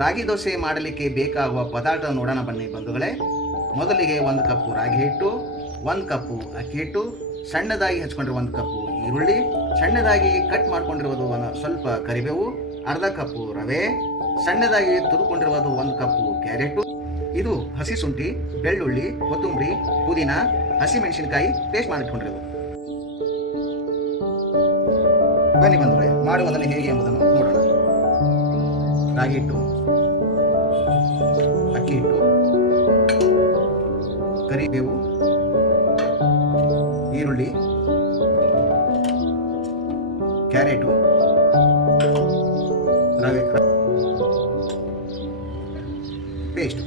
ರಾಗಿ ದೋಸೆ ಮಾಡಲಿಕ್ಕೆ ಬೇಕಾಗುವ ಪದಾರ್ಥ ನೋಡೋಣ ಬನ್ನಿ ಬಂಧುಗಳೇ. ಮೊದಲಿಗೆ 1 ಕಪ್ಪು ರಾಗಿ ಹಿಟ್ಟು, 1 ಕಪ್ಪು ಅಕ್ಕಿ ಹಿಟ್ಟು, ಸಣ್ಣದಾಗಿ ಹಚ್ಕೊಂಡಿರುವ 1 ಕಪ್ಪು ಈರುಳ್ಳಿ, ಸಣ್ಣದಾಗಿ ಕಟ್ ಮಾಡ್ಕೊಂಡಿರುವುದು ಸ್ವಲ್ಪ ಕರಿಬೇವು, ಅರ್ಧ ಕಪ್ಪು ರವೆ, ಸಣ್ಣದಾಗಿ ತುರುಕೊಂಡಿರುವುದು 1 ಕಪ್ಪು ಕ್ಯಾರೆಟು. ಇದು ಹಸಿ ಶುಂಠಿ, ಬೆಳ್ಳುಳ್ಳಿ, ಕೊತ್ತಂಬರಿ, ಪುದೀನ, ಹಸಿಮೆಣಸಿನಕಾಯಿ ಪೇಸ್ಟ್ ಮಾಡಿಟ್ಕೊಂಡಿರೋದು. ಬನ್ನಿ ಬಂಧುಗಳೇ, ಮಾಡುವುದನ್ನು ಹೇಗೆ ಎಂಬುದನ್ನು ನೋಡೋಣ. ರಾಗಿ ಹಿಟ್ಟು, ಅಕ್ಕಿ ಹಿಟ್ಟು, ಕರಿಬೇವು, ಈರುಳ್ಳಿ, ಕ್ಯಾರೆಟು, ರವೆ ಪೇಸ್ಟ್,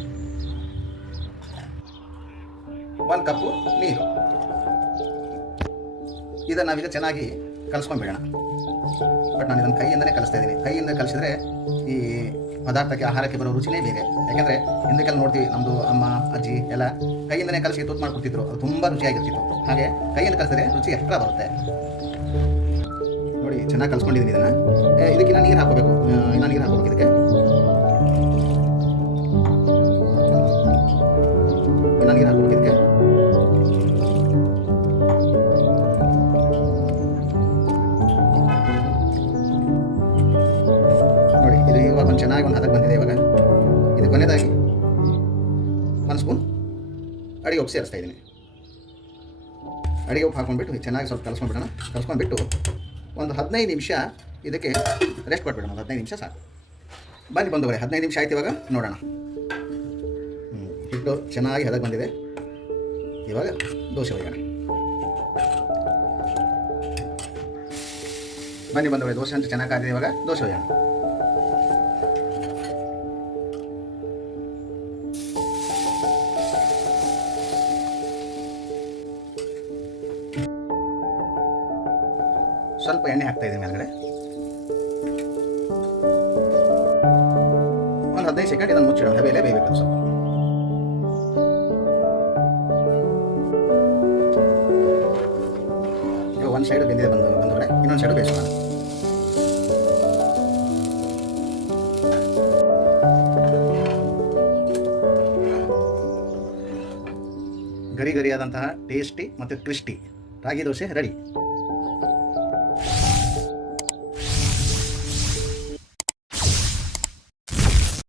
1 ಕಪ್ಪು ನೀರು. ಇದನ್ನು ನಾವೀಗ ಚೆನ್ನಾಗಿ ಕಲಿಸ್ಕೊಂಡ್ಬಿಡೋಣ. ಬಟ್ ನಾನು ಇದನ್ನು ಕೈಯಿಂದಲೇ ಕಲಿಸ್ತಾ ಇದ್ದೀನಿ. ಕೈಯಿಂದ ಕಲಿಸಿದ್ರೆ ಈ ಪದಾರ್ಥಕ್ಕೆ, ಆಹಾರಕ್ಕೆ ಬರೋ ರುಚಿನೇ ಬೇರೆ. ಯಾಕೆಂದರೆ ಹಿಂದಕ್ಕೆಲ್ಲ ನೋಡ್ತೀವಿ, ನಮ್ಮದು ಅಮ್ಮ ಅಜ್ಜಿ ಎಲ್ಲ ಕೈಯಿಂದಲೇ ಕಲಿಸಿ ತುತ್ತು ಮಾಡಿಕೊಡ್ತಿದ್ರು. ಅದು ತುಂಬ ರುಚಿಯಾಗಿರ್ತಿತ್ತು. ಹಾಗೆ ಕೈಯಿಂದ ಕಲಿಸಿದ್ರೆ ರುಚಿ ಎಕ್ಸ್ಟ್ರಾ ಬರುತ್ತೆ. ನೋಡಿ, ಚೆನ್ನಾಗಿ ಕಲಿಸ್ಕೊಂಡಿದ್ದೀನಿ ಇದನ್ನು. ಇದಕ್ಕಿನ್ನ ನೀರು ಹಾಕೋಬೇಕು. ಇನ್ನು ನೀರು ಹಾಕೋಬೇಕು ಇದಕ್ಕೆ. ಇನ್ನು ನೀರು ಹಾಕೋಬೇಕು ಇದಕ್ಕೆ. ನೋಡಿ, ಇದು ಇವಾಗ ಚೆನ್ನಾಗಿ ಒಂದು ಹದಕ್ಕೆ ಬಂದಿದೆ. ಇವಾಗ ಇದು ಕೊನೆಯದಾಗಿ 1 ಸ್ಪೂನ್ ಅಡಿಗೆ ಉಪ್ಪು ಸೇರಿಸ್ತಾ ಇದ್ದೀನಿ. ಅಡಿಗೆ ಉಪ್ಪು ಹಾಕೊಂಡ್ಬಿಟ್ಟು ಚೆನ್ನಾಗಿ ಸ್ವಲ್ಪ ಕಲಿಸ್ಕೊಂಡ್ಬಿಡೋಣ. ಕಲಿಸ್ಕೊಂಡ್ಬಿಟ್ಟು ಒಂದು 15 ನಿಮಿಷ ಇದಕ್ಕೆ ರೆಸ್ಟ್ ಕೊಟ್ಬಿಡೋಣ. 15 ನಿಮಿಷ ಸಾಕು. ಬನ್ನಿ ಬಂಧುಗಳೇ, 15 ನಿಮಿಷ ಆಯ್ತು. ಇವಾಗ ನೋಡೋಣ. ಹಿಟ್ಟು ಚೆನ್ನಾಗಿ ಹದಕ್ಕೆ ಬಂದಿದೆ. ಇವಾಗ ದೋಸೆ ಒಯ್ಯೋಣ. ಬನ್ನಿ ಬಂಧುಗಳೇ, ದೋಸೆ ಅಂತ ಚೆನ್ನಾಗಿ ಕಾದಿದೆ. ಇವಾಗ ದೋಸೆ ಒಯ್ಯೋಣ. ಸ್ವಲ್ಪ ಎಣ್ಣೆ ಹಾಕ್ತಾ ಇದ್ದೀನಿ ಮೇಲ್ಗಡೆ. ಒಂದು 15 ಸೆಕೆಂಡ್ ಇದನ್ನು ಮುಚ್ಚಿಡೋಣ. ಹಬೆಯಲ್ಲೇ ಬೇಯಬೇಕು ಸ್ವಲ್ಪ. ಈಗ ಒಂದು ಸೈಡ್ ಬೆಂದಿದೆ ಬಂದವರೆ, ಇನ್ನೊಂದು ಸೈಡು ಬೇಯಿಸೋಣ. ಗರಿ ಗರಿಯಾದಂತಹ ಟೇಸ್ಟಿ ಮತ್ತು ಕ್ರಿಸ್ಟಿ ರಾಗಿ ದೋಸೆ ರೆಡಿ.